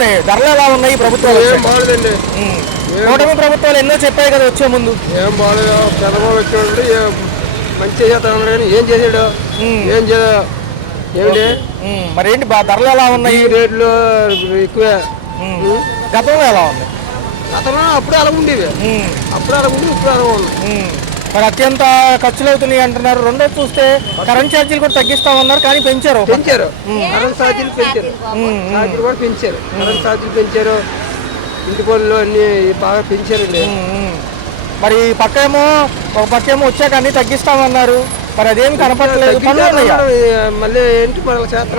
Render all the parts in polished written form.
ఉన్నాయి? ధరలు ఎలా ఉన్నాయి ప్రభుత్వాలు? ఏం బాగలేదండి. కూటమి ప్రభుత్వాలు ఎన్నో చెప్పాయి కదా వచ్చే ముందు. ఏం బాగలేదు. చంద్రబాబు వచ్చాడు మంచి చేస్తాడు కానీ ఏం చేసాడు? ఏం ఏమిటి మరి ఏంటి ధరలు ఎలా ఉన్నాయి? రేట్లు ఎక్కువే. గతంలో ఎలా ఉంది? గతంలో అప్పుడే అలా ఉండేవి. అప్పుడే అలా ఉండి ఇప్పుడు అలా ఉంది. మరి అత్యంత ఖర్చులు అవుతున్నాయి అంటున్నారు. రెండోది చూస్తే కరెంట్ ఛార్జీలు కూడా తగ్గిస్తామన్నారు కానీ పెంచారు. కరెంట్ ఛార్జీలు పెంచారు. ఛార్జీలు కూడా పెంచారు. కరెంట్ ఛార్జీలు పెంచారు. ఇంటి పనులు అన్ని బాగా పెంచారండి. మరి ఒక పక్కేమో వచ్చాక అన్ని తగ్గిస్తామన్నారు. మరి అదేమి కనపడలేదు. మళ్ళీ ఏంటి మళ్ళీ చేస్తాం.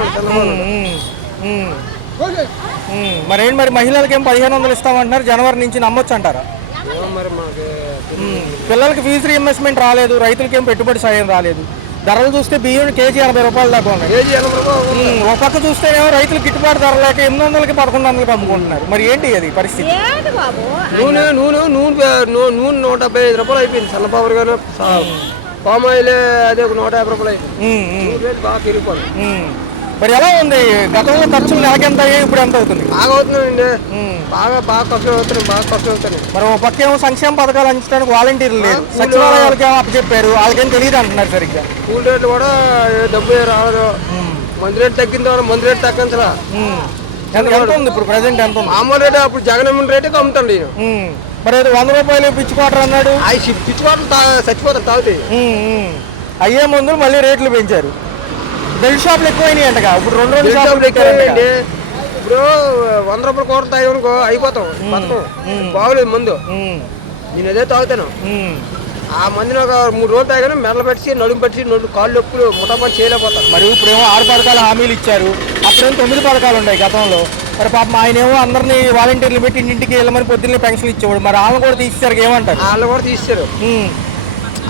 మరేంటి మరి మహిళలకి ఏం 1500 ఇస్తామంటున్నారు. జనవరి నుంచి నమ్మొచ్చు అంటారా? మరి మాకు పిల్లలకి ఫీజు రీఇంబర్స్మెంట్ రాలేదు. రైతులకి ఏం పెట్టుబడి సాయం రాలేదు. ధరలు చూస్తే బియ్యం కేజీ 80 రూపాయలు దాకా ఉన్నాయి. ఒక పక్క చూస్తేనేమో రైతులు గిట్టుబాటు ధర లేక 800కి 1100కి అమ్ముకుంటున్నారు. మరి ఏంటి అది పరిస్థితి? నూనె 175 రూపాయలు అయిపోయింది. సన్నపాపర్ గాను పామ్ ఆయిల్ అదే 150 రూపాయలు అయిపోయింది. బాగా పెరిగిపోయింది. మరి ఎలా ఉంది? గతంలో ఖర్చులు నెలకి ఎంత అయ్యాయి, ఇప్పుడు ఎంత అవుతుంది? బాగా అవుతుందండి. బాగా ఖర్చులు అవుతున్నాయి. మరి ఒక పక్క ఏమో సంక్షేమ పథకాలు అందించడానికి వాలంటీర్లు లేదు. సచివాలయాలకి ఏమో అప్పచెప్పారు. వాళ్ళకేం తెలియదు అంటున్నారు సరిగ్గా. కూల్ రేట్లు కూడా డబ్బు రాలేదు. మందు రేటు తగ్గిన తర్వాత మందు రేటు తగ్గించరా. ఎంత ఉంది ఇప్పుడు ప్రెసెంట్? ఎంత ఉంది? మామూలు రేటు అప్పుడు జగన్ రేటుకి అమ్ముతాండి. మరి 100 రూపాయలు పిచ్చుకోటర్ అన్నాడు. పిచ్చుకోటలు చచ్చిపోతారు తాగుతాయి. అయ్యే ముందు మళ్ళీ రేట్లు పెంచారు. బెల్ట్ షాపులు ఎక్కువైనాయి అంటగా. ఇప్పుడు 2 షాపులు ఎక్కువైనాయండి. ఇప్పుడు 100 రూపాయలు కూర తాగనుకో అయిపోతాం. బాగులేదు మందు. నేను అదే తాగుతాను. ఆ మందిని ఒక 3 రోజులు తాగాను. మెడలు పెట్టి నడుము పెట్టి కాళ్ళు నొప్పులు ముఠాపని చేయలేకపోతాను. మరి ఇప్పుడేమో 6 పథకాలు హామీలు ఇచ్చారు. అప్పుడేమో 9 పథకాలు ఉన్నాయి గతంలో. మరి పాపం ఆయనేమో అందరినీ వాలంటీర్లు పెట్టి ఇంటికి వెళ్ళమని పొద్దున్నే పెన్షన్ ఇచ్చేవాడు. మరి వాళ్ళని కూడా తీసేసారు. ఏమంటారు? వాళ్ళు కూడా తీసేశారు.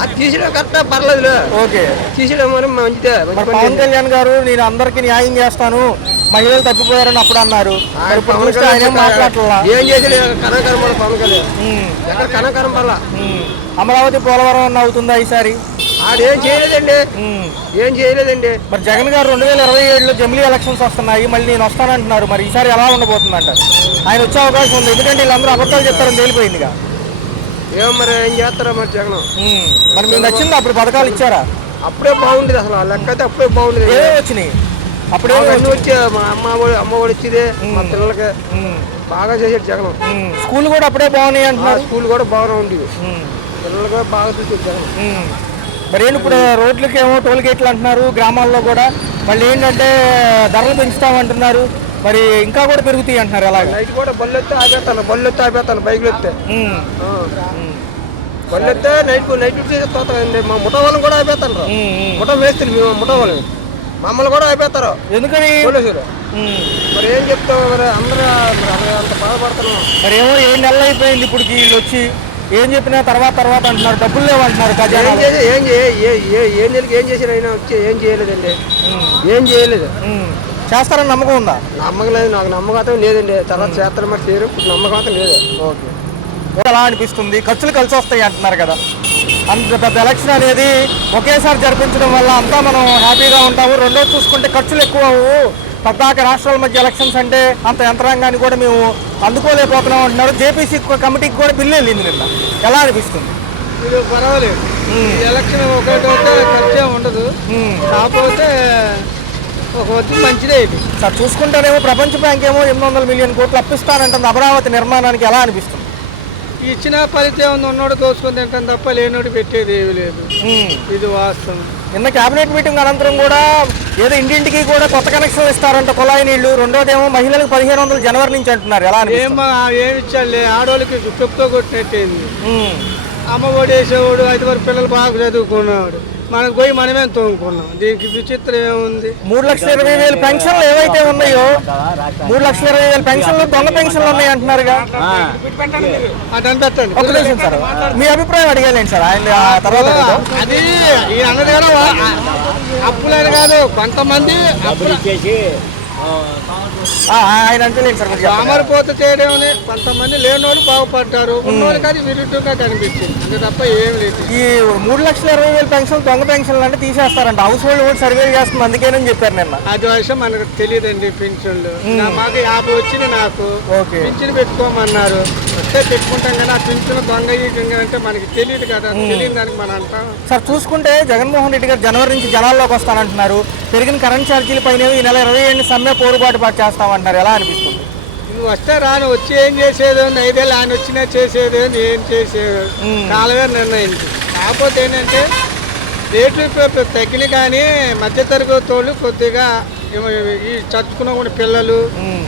అది తీసేయడం కరెక్టా పర్లేదు. ఓకే, తీసేయడం మంచిదే. పవన్ కళ్యాణ్ గారు నేను అందరికి న్యాయం చేస్తాను, మహిళలు తప్పిపోయారని అప్పుడు అన్నారు. ఏం చేసాడు? కనకరం పవన్ కళ్యాణ్ ఎక్కడ కనకరం వల్ల అమరావతి పోలవరం అన్న అవుతుందా ఈసారి? ఆడేం చేయలేదండి. ఏం చేయలేదండి. మరి జగన్ గారు 2027లో జమిలీ ఎలక్షన్స్ వస్తున్నాయి. మళ్ళీ నేను వస్తానంటున్నారు. మరి ఈసారి ఎలా ఉండబోతుంది అంటారు? ఆయన వచ్చే అవకాశం ఉంది. ఎందుకంటే వీళ్ళందరూ అబద్ధాలు చెప్తారని తేలిపోయిందిగా. ఏమో మరి ఏం చేస్తారా మరి జగన్. మరి మీకు నచ్చింది? అప్పుడు పథకాలు ఇచ్చారా? అప్పుడే బాగుండేది. అసలు ఆ లెక్క అయితే అప్పుడే బాగుండేది. ఏవే వచ్చినాయి? అప్పుడే వచ్చే మా అమ్మ కూడా వచ్చింది. మా పిల్లలకి బాగా చేసాడు జగన్. స్కూల్ కూడా అప్పుడే బాగున్నాయి అంటున్నారు. స్కూల్ కూడా బాగానే ఉండేది. పిల్లలు కూడా బాగా చూసాడు జగన్. మరి ఏంటి ఇప్పుడు రోడ్లకి ఏమో టోల్ గేట్లు అంటున్నారు. గ్రామాల్లో కూడా మళ్ళీ ఏంటంటే ధరలు పెంచుతామంటున్నారు. మరి ఇంకా కూడా పెరుగుతాయి అంటున్నారు. అలాగే నైట్ కూడా బళ్ళు ఎత్తే ఆపేస్తాను బైక్లు ఎత్తే. బళ్ళు ఎత్తే నైట్ మా ముఠా వాళ్ళని కూడా ఆపేస్తాను. ముఠా వేస్తుంది. మేము ముఠా వాళ్ళని మమ్మల్ని కూడా ఆపేస్తారు. ఎందుకని? పోలీసులు. మరి ఏం చెప్తావు? మరి అందరూ అంత బాధపడుతున్నాం. మరి ఏమో 7 నెలలు అయిపోయింది ఇప్పుడు వీళ్ళు వచ్చి. ఏం చెప్పినా తర్వాత అంటున్నారు. డబ్బులు లేవు అంటున్నారు. ఏం చేశారు? అయినా వచ్చి ఏం చేయలేదండి. ఏం చేయలేదు. చేస్తారని నమ్మకం ఉందా? నమ్మకం లేదు. నాకు నమ్మకం లేదండి. తర్వాత చేస్తారు మరి చేయరు. నమ్మకం లేదు. ఓకే, ఎలా అనిపిస్తుంది? ఖర్చులు కలిసి వస్తాయి అంటున్నారు కదా. అంత పెద్ద ఎలక్షన్ అనేది ఒకేసారి జరిపించడం వల్ల అంతా మనం హ్యాపీగా ఉంటాము. రెండోది చూసుకుంటే ఖర్చులు ఎక్కువ పద్దాక రాష్ట్రాల మధ్య ఎలక్షన్స్ అంటే అంత యంత్రాంగాన్ని కూడా మేము అందుకోలేకపోతున్నాం అంటున్నారు. జేపీసీ కమిటీకి కూడా బిల్లు వెళ్ళింది నిన్న. ఎలా అనిపిస్తుంది? ఇది పర్వాలేదు. ఎలక్షన్ ఒకటే ఖర్చే ఉండదు. కాకపోతే ఒక వచ్చి మంచిదే. ఇది సార్ చూసుకుంటేనేమో ప్రపంచ బ్యాంక్ ఏమో 800 మిలియన్ కోట్లు అప్పిస్తానంటుంది అమరావతి నిర్మాణానికి. ఎలా అనిపిస్తుంది? ఇచ్చిన ఫలితం ఉన్నోడు దోసుకొని తింటాం తప్ప లేనోడు పెట్టేది ఏమీ లేదు. ఇది వాస్తవం. నిన్న కేబినెట్ మీటింగ్ అనంతరం కూడా ఏదో ఇంటింటికి కూడా కొత్త కనెక్షన్లు ఇస్తారంట, కుళాయి నీళ్లు. రెండోదేమో మహిళలకు 1500 జనవరి నుంచి అంటున్నారు. ఎలా ఏమి ఇచ్చాలే? ఆడవాళ్ళకి చెప్తూ కొట్టినట్టేంది. అమ్మ ఒడి వేసేవాడు 5 వరకు పిల్లలు బాగా చదువుకున్నాడు. మనకు పోయి మనమే తోముకున్నాం. దీనికి విచిత్రం ఏముంది? 3,20,000 పెన్షన్లు ఏవైతే ఉన్నాయో 3,20,000 పెన్షన్లు దొంగ పెన్షన్లు ఉన్నాయి అంటున్నారుగా. అది అనిపెట్టండి. ఒక నిమిషం సార్, మీ అభిప్రాయం అడిగాలేండి సార్. ఆయన తర్వాత అది ఈ అన్నది కదా అప్పులని కాదు. కొంతమంది అప్పులు ఇచ్చేసి ఆయన అంటే లేదు సార్ మీరు చెప్పండి. సామర్పోత చేయడం కొంతమంది లేనోళ్ళు బాగుపడ్డారు, ఉన్నోళ్ళు కానీ విరుద్ధంగా కనిపించింది అంతే తప్ప ఏం లేదు. ఈ 3,20,000 పెన్షన్లు దొంగ పెన్షన్లు అంటే తీసేస్తారంట. హౌస్ హోల్డ్ కూడా సర్వే చేస్తుంది అందుకేనని చెప్పారు నిన్న. అది విషయం మనకు తెలియదండి. పెన్షన్లు మాకు 50 వచ్చింది, నాకు ఓకే పింఛన్ పెట్టుకోమన్నారు. వస్తే పెట్టుకుంటాం కానీ ఆ పింఛన్ దొంగ అంటే మనకి తెలియదు కదా. తెలియని దానికి మనం అంటాం. సార్ చూసుకుంటే జగన్మోహన్ రెడ్డి గారు జనవరి నుంచి జనాల్లోకి వస్తానంటున్నారు. పెరిగిన కరెంట్ ఛార్జీల పైన ఈ నెల 27 సమ్మె పోరుబాటు చేస్తామంటున్నారు. ఎలా అనిపిస్తుంది? నువ్వు వస్తే రాను, వచ్చి ఏం చేసేది ఉంది? 5 ఏళ్ళు ఆయన వచ్చినా చేసేది ఉంది, ఏం చేసేది కాలమే నిర్ణయించి. కాకపోతే ఏంటంటే రేట్లు తగ్గిన కానీ మధ్యతరగతి వాళ్ళు కొద్దిగా ఈ చదువుకున్న కూడా పిల్లలు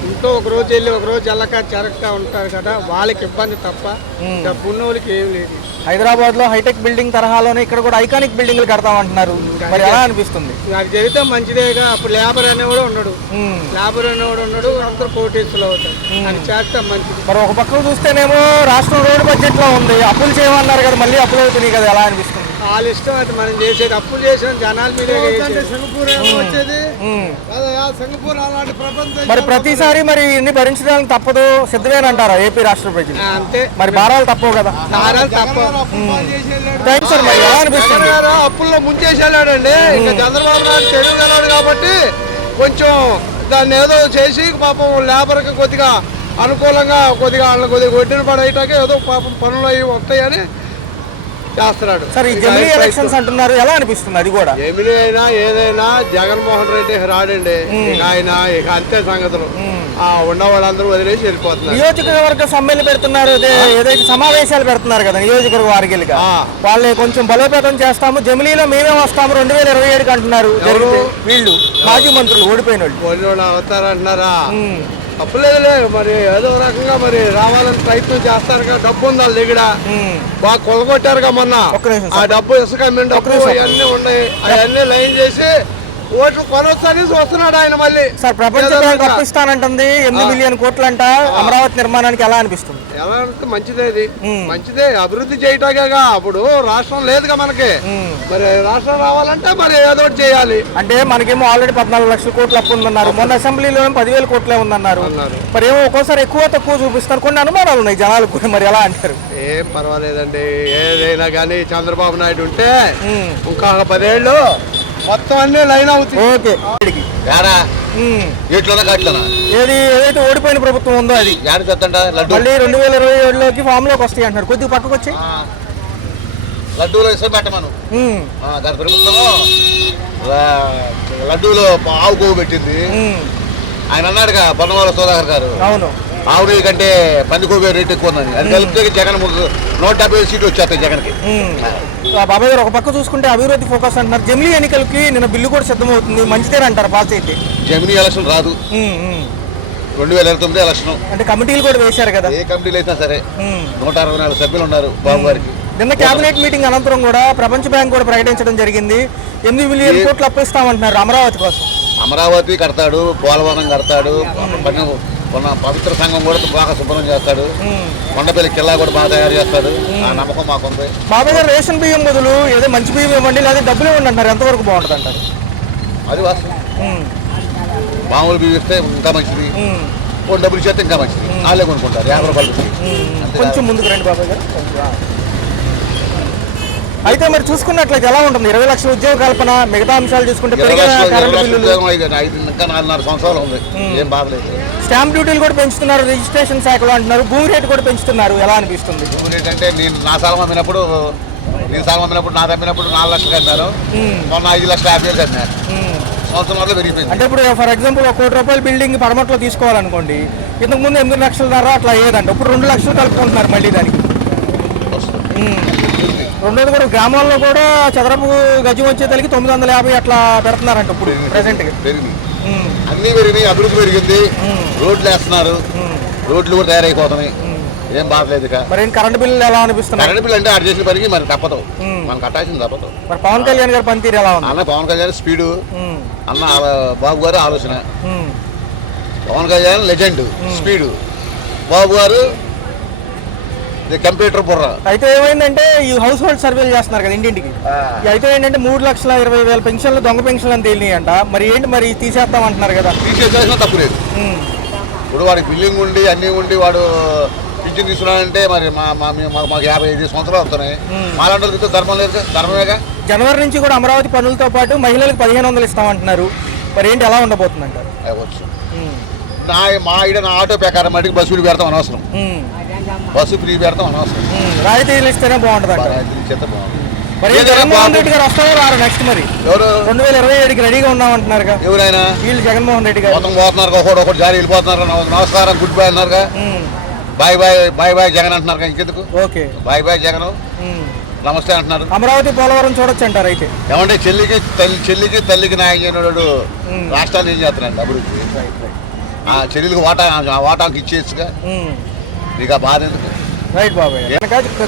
ఇంట్లో ఒక రోజు వెళ్ళి ఒక రోజు జరగక ఉంటారు కదా, వాళ్ళకి ఇబ్బంది తప్ప డబ్బు ఉన్న వాళ్ళకి ఏం లేదు. హైదరాబాద్ లో హైటెక్ బిల్డింగ్ తరహాలోనే ఇక్కడ కూడా ఐకానిక్ బిల్డింగ్లు కడతామంటున్నారు. మరి ఎలా అనిపిస్తుంది? అది జరిగితే మంచిదేగా. అప్పుడు లేబర్ అనేవాడు ఉన్నాడు, అందరూ కోటేశ్వరులు అవుతారు. అది చేస్తే మంచిది. మరి ఒక పక్కన చూస్తేనేమో రాష్ట్రం రోడ్డు బడ్జెట్ లో ఉంది, అప్పులు చేయమన్నారు కదా, మళ్ళీ అప్పులు అవుతున్నాయి కదా, ఎలా అనిపిస్తుంది? వాళ్ళ ఇష్టం అది. మనం చేసేది అప్పులు చేసిన జనాల మీద వచ్చేది. మరి ప్రతిసారి మరి ఇన్ని భరించడానికి తప్పదు, సిద్ధమేనంటారా ఏపీ రాష్ట్ర ప్రజలు? అంతే మరి భారాలు తప్పవు కదా. Thanks sir. మరి ఎలా అనిపిస్తుంది? అప్పుల్లో ముంచేసేలాడండి. ఇంకా చంద్రబాబు నాయుడు తెలియగలడు కాబట్టి కొంచెం దాన్ని ఏదో చేసి పాపం లేబర్కి కొద్దిగా అనుకూలంగా కొద్దిగా ఒడ్డిన పడేయటానికి ఏదో పాపం పనులు అవి వస్తాయని చేస్తున్నాడు. సార్ ఈ జమిలీ ఎలక్షన్స్ అంటున్నారు, ఎలా అనిపిస్తుంది? అది కూడా జమిలీ అయినా ఏదైనా జగన్మోహన్ రెడ్డి రాడండి. ఆయన ఇక అంతే సంగతులు. ఉన్న వాళ్ళందరూ వదిలేసి వెళ్ళిపోతున్నారు. నియోజకవర్గ సమ్మెలు పెడుతున్నారు, ఏదైతే సమావేశాలు పెడుతున్నారు కదా నియోజకవర్గ వారిగా, వాళ్ళని కొంచెం బలోపేతం చేస్తాము, జమిలీలో మేమే వస్తాము 2027 అంటున్నారు. వీళ్ళు మాజీ మంత్రులు ఓడిపోయిన వాళ్ళు అవుతారంటున్నారా? తప్పులేదులే, మరి ఏదో రకంగా మరి రావాలని ప్రయత్నం చేస్తారు కదా. డబ్బు ఉంది వాళ్ళ దగ్గర, బాగా కొలగొట్టారుగా మొన్న. ఆ డబ్బు ఇసుక డబ్బు అవన్నీ ఉన్నాయి, అవన్నీ లైన్ చేసి ఓట్లు కొనొచ్చని చూస్తున్నాడు ఆయన. మళ్ళీ సార్ ప్రపంచ బ్యాంక్ అప్పిస్తానంటుంది 8 మిలియన్ కోట్లు అంట అమరావతి నిర్మాణానికి. ఎలా అనిపిస్తుంది? ఎలా అంటే మంచిదే, ఇది మంచిదే. అభివృద్ధి చేయటాగా అప్పుడు రాష్ట్రం లేదుగా మనకి. మరి రాష్ట్రం రావాలంటే మరి ఏదో ఒకటి చేయాలి. అంటే మనకేమో ఆల్రెడీ 14 లక్షల కోట్లు అప్పు ఉందన్నారు, మొన్న అసెంబ్లీలో 10,000 కోట్లే ఉందన్నారు. మరి ఏమో ఒక్కోసారి ఎక్కువ తక్కువ చూపిస్తారు, కొన్ని అనుమానాలు ఉన్నాయి జనాలకు. మరి ఎలా అంటారు? ఏం పర్వాలేదండి, ఏదైనా కానీ చంద్రబాబు నాయుడు ఉంటే ఇంకా 10 ఏళ్ళు మొత్తం అన్ని లైన్ అవుతుంది. ఓకే. ఏది ఏదైతే ఓడిపోయిన ప్రభుత్వం ఉందో అది మళ్ళీ 2027లోకి ఫామ్ లోకి వస్తాయి అంటున్నారు. కొద్దిగా పక్కకు వచ్చి లడ్డూలో ఇష్టం పెట్టమను. దాని ప్రభుత్వం లడ్డూలో ఆవు కొవ్వు పెట్టింది. ఆయన అన్నాడుగా పొన్నవాళ్ళ సుధాకర్ గారు, అవును ఆవు నెయ్యి కంటే పంది కొవ్వు రేట్ ఎక్కువ ఉందని. అది కలిపితే జగన్ 170 సీట్లు వచ్చేస్తాయి జగన్కి. బాబాయ్ గారు ఒక పక్క చూసుకుంటే అభివృద్ధి ఫోకస్ అంటున్నారు. జమిలీ ఎన్నికలకి నిన్న బిల్లు కూడా సిద్ధమవుతుంది, మంచిదేనంటారు పాస్ అయితే? జమిలీ ఎలక్షన్ రాదు, 2029 ఎలక్షన్. అంటే కమిటీలు కూడా వేశారు కదా. ఏ కమిటీలు అయినా సరే 164 సభ్యులు ఉన్నారు బాబు గారికి. నిన్న కేబినెట్ మీటింగ్ అనంతరం కూడా ప్రపంచ బ్యాంక్ కూడా ప్రకటించడం జరిగింది, 8 మిలియన్ కోట్లు అప్పిస్తామంటున్నారు అమరావతి కోసం. అమరావతి కడతాడు, పోలవరం కడతాడు, పవిత్ర సంఘం కూడా బాగా శుభ్రం చేస్తాడు, కొండపల్లి కిల్లా కూడా బాగా తయారు చేస్తాడు. ఆ నమ్మకం మాకుంది. బాబాయ్ గారు రేషన్ బియ్యం బదులు ఏదో మంచి బియ్యం ఇవ్వండి లేదా డబ్బులు ఇవ్వండి అంటారు, ఎంతవరకు బాగుంటుంది అంటారు? అది వాస్తవం. మామూలు బియ్యం ఇస్తే ఇంకా మంచిది, డబ్బులు చేస్తే ఇంకా మంచిది. వాళ్ళే కొనుక్కుంటారు 50 రూపాయలు. కొంచెం ముందుకు రండి బాబాయ్ గారు. అయితే మరి చూసుకున్నట్లయితే ఎలా ఉంటుంది? 20 లక్షల ఉద్యోగ కల్పన, మిగతా అంశాలు చూసుకుంటే ఇంకా 4.5 సంవత్సరాలు ఉంది, ఏం బాధలేదు. స్టాంప్ డ్యూటీలు కూడా పెంచుతున్నారు, రిజిస్ట్రేషన్ శాఖలో అంటున్నారు, భూమి రేటు కూడా పెంచుతున్నారు. ఎలా అనిపిస్తుంది? భూమి రేట్ అంటే నేను నా సాలం అమ్మినప్పుడు నా తమ్మినప్పుడు 4 లక్షలు కట్టారు, మొన్న 5,50,000 కట్టినారు. సంవత్సరంలో పెరిగిపోయింది. అంటే ఇప్పుడు ఫర్ ఎగ్జాంపుల్ 1 కోటి రూపాయల బిల్డింగ్ పడమట్లో తీసుకోవాలనుకోండి, ఇంతకుముందు 8 లక్షల ధర అట్లా ఏదంటే ఇప్పుడు 2 లక్షలు కలుపుకుంటున్నారు మళ్ళీ దానికి. రెండోది కూడా గ్రామాల్లో కూడా చదరపు గజం వచ్చేసరికి 950 అట్లా పెడుతున్నారంట ఇప్పుడు ప్రెసెంట్. అన్ని పెరిగినాయి, అభివృద్ధి పెరిగింది, రోడ్లు వేస్తున్నారు, రోడ్లు కూడా తయారైపోతున్నాయి, ఏం బాధలేదు. మరి కరెంట్ బిల్లు ఎలా అనిపిస్తుంది? కరెంట్ బిల్లు అంటే ఆడు చేసిన పనికి మరి తప్పదు, మనం కట్టాల్సింది తప్పదు. మరి పవన్ కళ్యాణ్ గారి పనితీరు ఎలా ఉంది? అన్న పవన్ కళ్యాణ్ స్పీడు, అన్న బాబు గారు ఆలోచన. Pawan Kalyan legend, speed. బాబు గారు కంప్యూటర్ బుర్ర. అయితే ఏమైందంటే ఈ హౌస్ హోల్డ్ సర్వేలు చేస్తున్నారు కదా ఇంటింటికి, అయితే ఏంటంటే 3,20,000 పెన్షన్లు దొంగ పెన్షన్లు అని తేలినాయి అంట. మరి ఏంటి మరి తీసేస్తాం అంటున్నారు కదా? తీసేసిన తప్పు లేదు. ఇప్పుడు వాడికి బిల్డింగ్ ఉండి అన్నీ ఉండి వాడు పింఛన్ తీసుకున్నాడంటే మరి మాకు 55 సంవత్సరాలు వస్తున్నాయి. మాలాంటి ధర్మం లేదు, ధర్మమేగా. జనవరి నుంచి కూడా అమరావతి పనులతో పాటు మహిళలకు 1500 ఇస్తామంటున్నారు. మరి ఏంటి ఎలా ఉండబోతుంది అంటారు? అవ్వచ్చు. మా ఆటో ప్రకారం మటుకు బస్సు ఫ్రీ పెడతాం అనవసరం. బస్సు ఫ్రీ పెడతాం అనవసరం. రాయితీలు ఇస్తేనే బాగుంటుంది అంటారు. ఇచ్చేస్తే బాగుంటుంది. మరి జగన్మోహన్ రెడ్డి గారు వస్తారో రారు నెక్స్ట్? మరి ఎవరు 2027కి రెడీగా ఉన్నామంటున్నారు. ఎవరైనా వీళ్ళు జగన్మోహన్ రెడ్డి గారు మొత్తం పోతున్నారు, ఒకటి జారీ వెళ్ళిపోతున్నారు. నమస్కారం, గుడ్ బై అన్నారు. Bye bye bye bye Jagan అంటున్నారు. ఇంకెందుకు ఓకే బాయ్ బాయ్ జగన్, నమస్తే అంటున్నారు. అమరావతి పోలవరం చూడొచ్చు అంటారు అయితే? ఏమంటే చెల్లికి తల్లికి న్యాయం చేయనోడు రాష్ట్రాన్ని ఏం చేస్తున్నాడు అభివృద్ధి? ఆ చెల్లెలకు వాటాకి ఇచ్చేచ్చుగా. ఇక బాధ ఎందుకు? రైట్ బాబాయ్.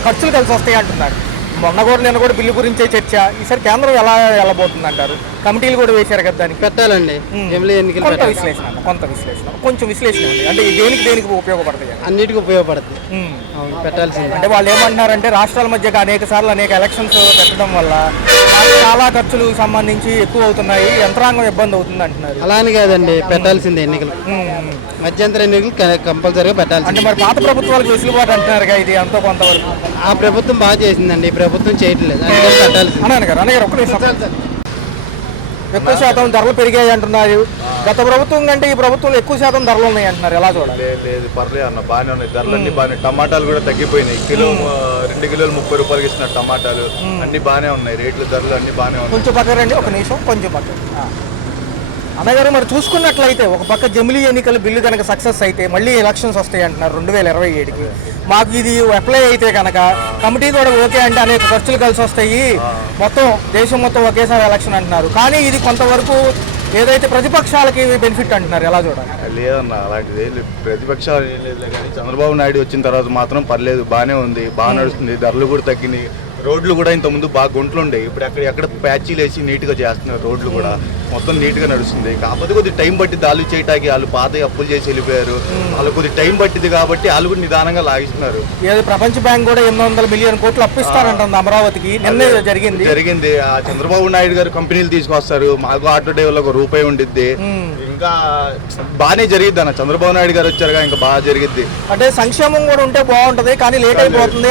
ఖర్చులు కలిసి వస్తాయి అంటున్నారు. నిన్న కూడా బిల్లు గురించే చర్చ. ఈసారి కేంద్రం ఎలా వెళ్ళబోతుంది అంటారు? కమిటీలు కూడా వేశారు కదా, దానికి పెట్టాలండి. కొంత విశ్లేషణ కొంచెం విశ్లేషణ ఉంది. అంటే దేనికి ఉపయోగపడతాయి? అన్నిటికీ ఉపయోగపడుతుంది. పెట్టాల్సింది. అంటే వాళ్ళు ఏమంటున్నారంటే రాష్ట్రాల మధ్య అనేక ఎలక్షన్స్ పెట్టడం వల్ల చాలా ఖర్చులు సంబంధించి ఎక్కువ అవుతున్నాయి, యంత్రాంగం ఇబ్బంది అవుతుంది అంటున్నారు. అలా అని కాదండి, పెట్టాల్సింది ఎన్నికలు, మధ్యంతర ఎన్నికలు కంపల్సరీగా పెట్టాల్సింది. అంటే మరి పాత ప్రభుత్వాలకు వెసులుబాటు అంటున్నారు ఇది ఎంతో కొంతవరకు. ఆ ప్రభుత్వం బాగా చేసిందండి, ఈ ప్రభుత్వం చేయట్లేదు. అందుకని పెట్టాల్సింది. అన్నగారు ఒక్క నిమిషం. ఎక్కువ శాతం ధరలు పెరిగాయి అంటున్నారు. గత ప్రభుత్వం కంటే ఈ ప్రభుత్వంలో ఎక్కువ శాతం ధరలు ఉన్నాయి అంటున్నారు. ఎలా చూడాలి? లేదు పర్లేదు అన్న, బాగానే ఉన్నాయి ధరలు, అన్ని బాగానే. టమాటాలు కూడా తగ్గిపోయినాయి. 2 కిలోలు 30 రూపాయలకి ఇస్తున్నారు టమాటాలు. అన్ని బాగానే ఉన్నాయి రేట్లు, ధరలు అన్ని బాగానే ఉన్నాయి. కొంచెం పక్క రండి, ఒక నిమిషం కొంచెం పక్క. అన్నగారు మరి చూసుకున్నట్లయితే ఒక పక్క జమిలీ ఎన్నికల బిల్లు కనుక సక్సెస్ అయితే మళ్ళీ ఎలక్షన్స్ వస్తాయి అంటున్నారు 2027కి. మాకు ఇది అప్లై అయితే కనుక కమిటీ కూడా ఓకే అంటే అనేక ఖర్చులు కలిసి వస్తాయి, దేశం మొత్తం ఒకేసారి ఎలక్షన్ అంటున్నారు. కానీ ఇది కొంతవరకు ఏదైతే ప్రతిపక్షాలకి బెనిఫిట్ అంటున్నారు. ఎలా చూడాలి? లేదన్న, అలాంటిది ఏం లేదు. ప్రతిపక్షాలు ఏం లేదు. కానీ చంద్రబాబు నాయుడు వచ్చిన తర్వాత మాత్రం పర్లేదు, బాగానే ఉంది, బాగా నడుస్తుంది. ధరలు కూడా తగ్గినాయి. రోడ్లు కూడా ఇంతకుముందు బాగా గుంటలు ఉండే, ఇప్పుడు ఎక్కడ ప్యాచీలు వేసి నీట్గా చేస్తున్నారు. రోడ్లు కూడా మొత్తం నీట్గా నడుస్తుంది. కాకపోతే కొద్దిగా టైం పట్టింది వాళ్ళు చేయటానికి. వాళ్ళు పాత అప్పులు చేసి వెళ్ళిపోయారు, వాళ్ళు కొద్దిగా టైం పట్టింది కాబట్టి వాళ్ళు కూడా నిదానంగా లాగిస్తున్నారు. ప్రపంచ బ్యాంక్ కూడా 800 మిలియన్ కోట్లు అప్పిస్తారంటుంది అమరావతికి. నిన్నే జరిగింది. ఆ చంద్రబాబు నాయుడు గారు కంపెనీలు తీసుకొస్తారు, మాకు ఆటో డ్రైవర్లకు ₹1 ఉండిద్ది. ఇంకా బాగానే జరిగిద్ది అన్న, చంద్రబాబు నాయుడు గారు వచ్చారుగా, ఇంకా బాగా జరిగిద్ది. అంటే సంక్షేమం కూడా ఉంటే బాగుంటది, కానీ లేట్ అయిపోతుంది.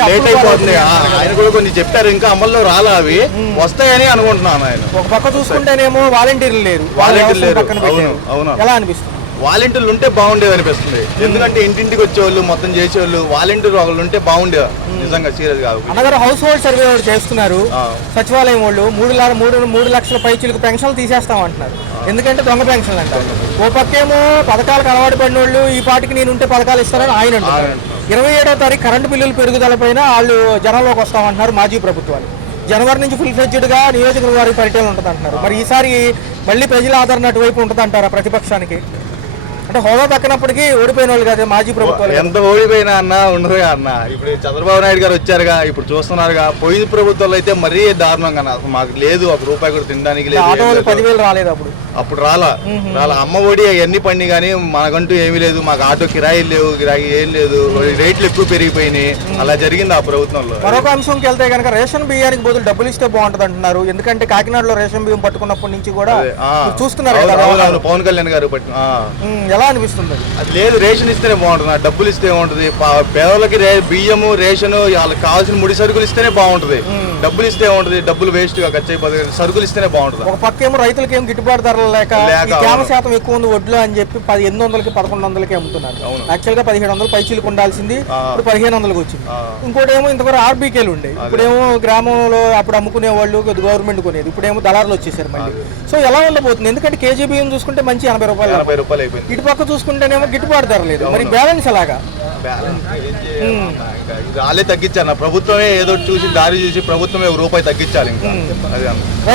ఆయన కూడా కొన్ని చెప్పారు, ఇంకా అమల్లో రాలా, అవి వస్తాయని అనుకుంటున్నాను. ఆయన ఒక పక్క చూసుకుంటేనేమో వాలంటీర్లు లేరు. అవును, ఎలా అనిపిస్తుంది? వాలంటీర్లు ఉంటే బాగుండేది అనిపిస్తుంది. ఎందుకంటే ఇంటింటికి వచ్చేవాళ్ళు, మొత్తం చేసేవాళ్ళు, వాలంటీర్ ఒకళ్ళు ఉంటే బాగుండేది. నిజంగా సీరియస్ కాదు. అన్నగారు హౌస్ హోల్డ్ సర్వే చేస్తున్నారు సచివాలయం వాళ్ళు. 3 లక్షల పైచీలకు పెన్షన్లు తీసేస్తామంటున్నారు. ఎందుకంటే దొంగ పెన్షన్లు అంటారు. ఓ పక్కేమో పథకాలకు అలవాటు పడిన వాళ్ళు ఈ పాటికి నేనుంటే పథకాలు ఇస్తారని ఆయన అంటారు. 27వ తారీఖు కరెంటు బిల్లులు పెరుగుదలపైన వాళ్ళు జనంలోకి వస్తామంటున్నారు మాజీ ప్రభుత్వాలు. జనవరి నుంచి ఫుల్ ఫ్లెడ్జ్డ్గా నియోజకవర్గ పర్యటన ఉంటుంది అంటున్నారు. మరి ఈసారి మళ్ళీ ప్రజల ఆదరణ అటువైపు ఉంటుంది అంటారా ప్రతిపక్షానికి? అంటే హోదా దక్కనప్పటికీ ఓడిపోయిన వాళ్ళు కదా మాజీ ప్రభుత్వాలు. ఎంత ఓడిపోయినా అన్న ఉండదుగా అన్న. ఇప్పుడు చంద్రబాబు నాయుడు గారు వచ్చారుగా, ఇప్పుడు చూస్తున్నారుగా. పోయిన ప్రభుత్వాలు అయితే మరీ దారుణంగా మాకు లేదు, ₹1 కూడా తినడానికి లేదు. 10,000 రాలేదు అప్పుడు రాలా. అమ్మ ఒడి అవన్నీ పండి, కానీ మనకంటూ ఏమీ లేదు. మాకు ఆటో కిరాయిలు లేవు, ఏం లేదు. రేట్లు ఎక్కువ పెరిగిపోయినాయి. అలా జరిగింది ఆ ప్రభుత్వంలో. మరొక అంశంకి వెళ్తే కనుక రేషన్ బియ్యానికి బదులు డబ్బులు ఇస్తే బాగుంటుంది అంటున్నారు. ఎందుకంటే కాకినాడలో రేషన్ బియ్యం పట్టుకున్నప్పటి నుంచి కూడా చూస్తున్నారు. పవన్ కళ్యాణ్ గారు ఎలా అనిపిస్తుంది? అది లేదు, రేషన్ ఇస్తేనే బాగుంటుంది, డబ్బులు ఇస్తే ఏముంటుంది. పేదలకి బియ్యము, రేషను, వాళ్ళకి కావాల్సిన ముడి సరుకులు ఇస్తేనే బాగుంటుంది. డబ్బులు ఇస్తే ఏముంటుంది, డబ్బులు వేస్ట్ గా ఖర్చు అయిపోతుంది. సరుకులు ఇస్తేనే బాగుంటుంది. ఒక పక్కేమో రైతులకి ఏం గిట్టుబాటు ధరలు లేక తేమ శాతం ఎక్కువ ఉంది వడ్లు అని చెప్పి 800కి 1100కి అమ్ముతున్నారు. యాక్చువల్ గా 1700 పైచీలకు ఉండాల్సింది ఇప్పుడు 1500కి వచ్చింది. ఇంకోటి ఏమో ఇంతవరకు ఆర్బీకేలు ఉండే, ఇప్పుడేమో గ్రామంలో అప్పుడు అమ్ముకునే వాళ్ళు గవర్నమెంట్ కొనేది, ఇప్పుడేమో దళారులు వచ్చేసారు మళ్ళీ. సో ఎలా ఉండబోతుంది? ఎందుకంటే కేజీ బియ్యం చూసుకుంటే మంచి 80 రూపాయలు అయిపోయింది. ఇటు పక్క చూసుకుంటేనేమో గిట్టుబాటు ధర లేదు. మరి బ్యాలెన్స్ ఎలాగా? వాళ్ళే తగ్గించారు. ప్రభుత్వమే ఏదో చూసి దారి చూసి ప్రభుత్వమే ₹1 తగ్గించాలి. ఇంకా అది